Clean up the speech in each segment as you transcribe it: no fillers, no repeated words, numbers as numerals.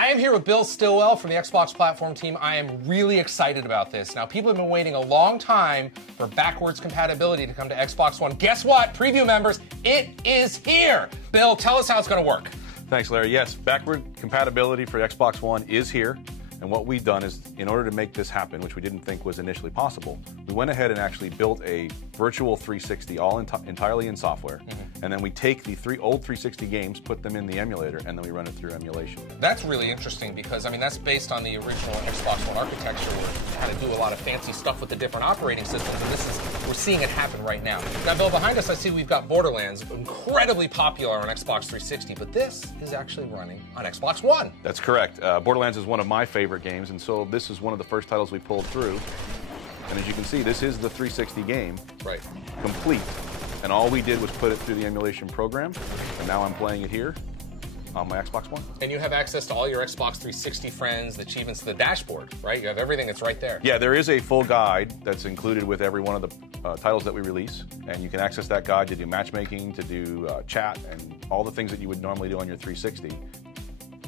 I am here with Bill Stillwell from the Xbox platform team. I am really excited about this. Now, people have been waiting a long time for backwards compatibility to come to Xbox One. Guess what, preview members? It is here. Bill, tell us how it's going to work. Thanks, Larry. Yes, backward compatibility for Xbox One is here. And what we've done is, in order to make this happen, which we didn't think was initially possible, we went ahead and actually built a virtual 360 all entirely in software. And then we take the old 360 games, put them in the emulator, and then we run it through emulation. That's really interesting because, I mean, that's based on the original Xbox One architecture where you had to do a lot of fancy stuff with the different operating systems, and we're seeing it happen right now. Now, Bill, behind us I see we've got Borderlands, incredibly popular on Xbox 360, but this is actually running on Xbox One. That's correct. Borderlands is one of my favorite games, and so this is one of the first titles we pulled through. And as you can see, this is the 360 game, right, complete. And all we did was put it through the emulation program, and now I'm playing it here on my Xbox One. And you have access to all your Xbox 360 friends, the achievements, the dashboard, right? You have everything that's right there. Yeah, there is a full guide that's included with every one of the titles that we release, and you can access that guide to do matchmaking, to do chat, and all the things that you would normally do on your 360.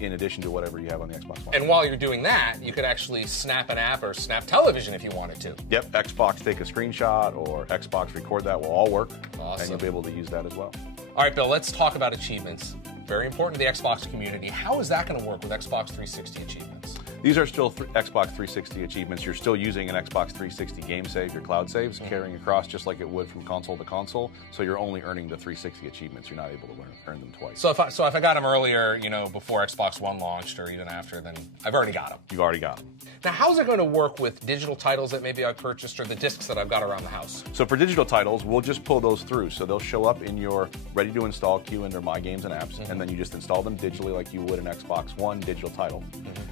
In addition to whatever you have on the Xbox One. And while you're doing that, you could actually snap an app or snap television if you wanted to. Yep, Xbox take a screenshot or Xbox record that will all work. Awesome. And you'll be able to use that as well. All right, Bill, let's talk about achievements. Very important to the Xbox community. How is that going to work with Xbox 360 achievements? These are still Xbox 360 achievements. You're still using an Xbox 360 game save, your cloud saves, carrying across just like it would from console to console. So you're only earning the 360 achievements. You're not able to earn them twice. So if I got them earlier, you know, before Xbox One launched or even after, then I've already got them. You've already got them. Now, how's it going to work with digital titles that maybe I purchased or the discs that I've got around the house? So for digital titles, we'll just pull those through. So they'll show up in your ready-to-install queue under My Games and Apps, and then you just install them digitally like you would an Xbox One digital title.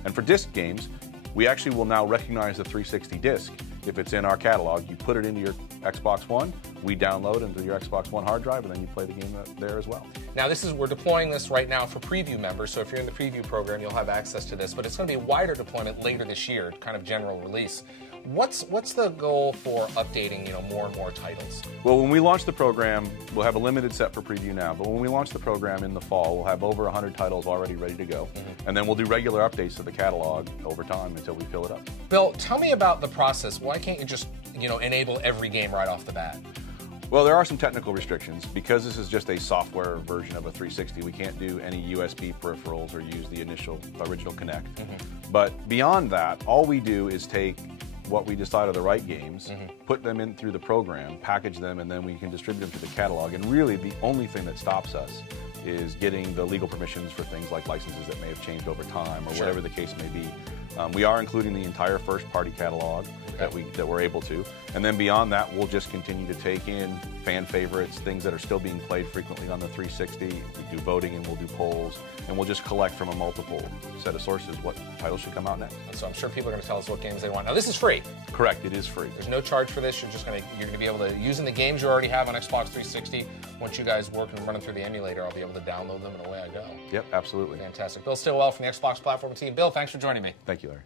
And for disc games, we actually will now recognize the 360 disc. If it's in our catalog, you put it into your Xbox One, we download into your Xbox One hard drive, and then you play the game there as well. Now, we're deploying this right now for preview members, so if you're in the preview program, you'll have access to this, but it's going to be a wider deployment later this year, kind of general release. What's the goal for updating, you know, more and more titles? Well, when we launch the program, we'll have a limited set for preview now, but when we launch the program in the fall, we'll have over 100 titles already ready to go, and then we'll do regular updates to the catalog over time until we fill it up. Bill, tell me about the process. Why can't you just, you know, enable every game right off the bat? Well, there are some technical restrictions. Because this is just a software version of a 360, we can't do any USB peripherals or use the original Kinect. But beyond that, all we do is take what we decide are the right games, put them in through the program, package them, and then we can distribute them to the catalog. And really, the only thing that stops us is getting the legal permissions for things like licenses that may have changed over time or whatever the case may be. We are including the entire first-party catalog that we're able to. And then beyond that, we'll just continue to take in fan favorites, things that are still being played frequently on the 360. We do voting and we'll do polls, and we'll just collect from a multiple set of sources what titles should come out next. And so I'm sure people are going to tell us what games they want. Now, this is free. Correct, it is free. There's no charge for this. You're going to be able to, using the games you already have on Xbox 360, once you guys work and run them through the emulator, I'll be able to download them and away I go. Yep, absolutely. Fantastic. Bill Stillwell from the Xbox platform team. Bill, thanks for joining me. Thank you, Larry.